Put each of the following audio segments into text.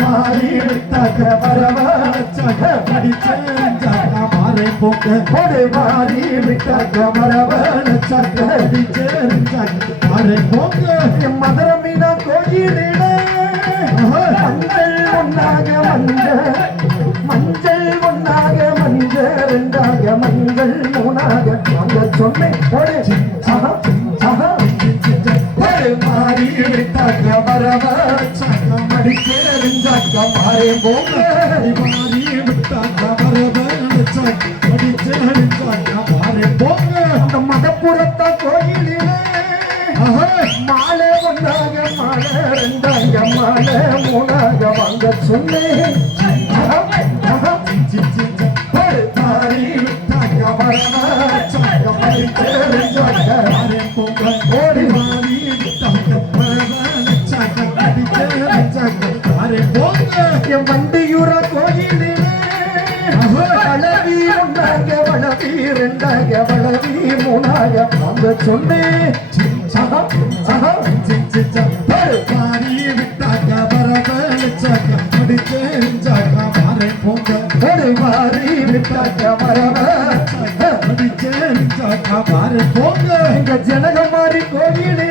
மாறி விட்டாங்க மரவளச்சாங்க மடிச்சறிஞ்சாங்க மாறி பொங்கல் ஒரு மாறி விட்டாங்க மரவளச்சாங்க மடிச்சறிஞ்சாங்க மாறி பொங்கல் மதுர மீனா கோயிலிட மஞ்சள் ஒன்னாக மஞ்சள் மஞ்சள் ஒன்னாக மஞ்சள் ரெண்டாக மஞ்சள் மூணாக. அங்க சொன்னேன் ஒரு சஹா சஹா ஒரு மாறி விட்டாக்க வரவச்சாக்க மடிச்சேரிஞ்சாக்க மாறே போக மாறி விட்டாக்க வரவச்சாக்க மடிச்சேரிஞ்சாக்க மாறே போக அந்த மதப்புறத்த கோயிலிலே மாலை ஒன்றாக மாலை ரெண்டாங்க மாலை மூணாக வாங்க சொன்னேன் ஓடி மாறி போக என் வண்டியூர வளவி ஒன்றாக வளவி ரெண்டாக வளவி மூணாக வாங்க சொன்னேன் சஹா சஹா ஒரு தாரி விட்டாங்க ஒரு மாறி விட்டாக்க வரவச்சாக்க மடிச்சேரிஞ்சாக்க மாறே போக எங்க ஜனகமாரி கோயிலே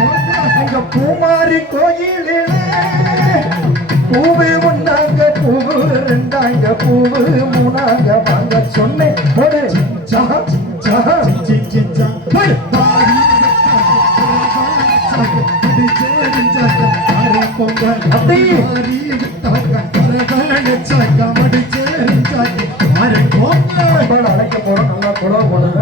அழைக்க போறோம். நல்லா கூட போடுங்க.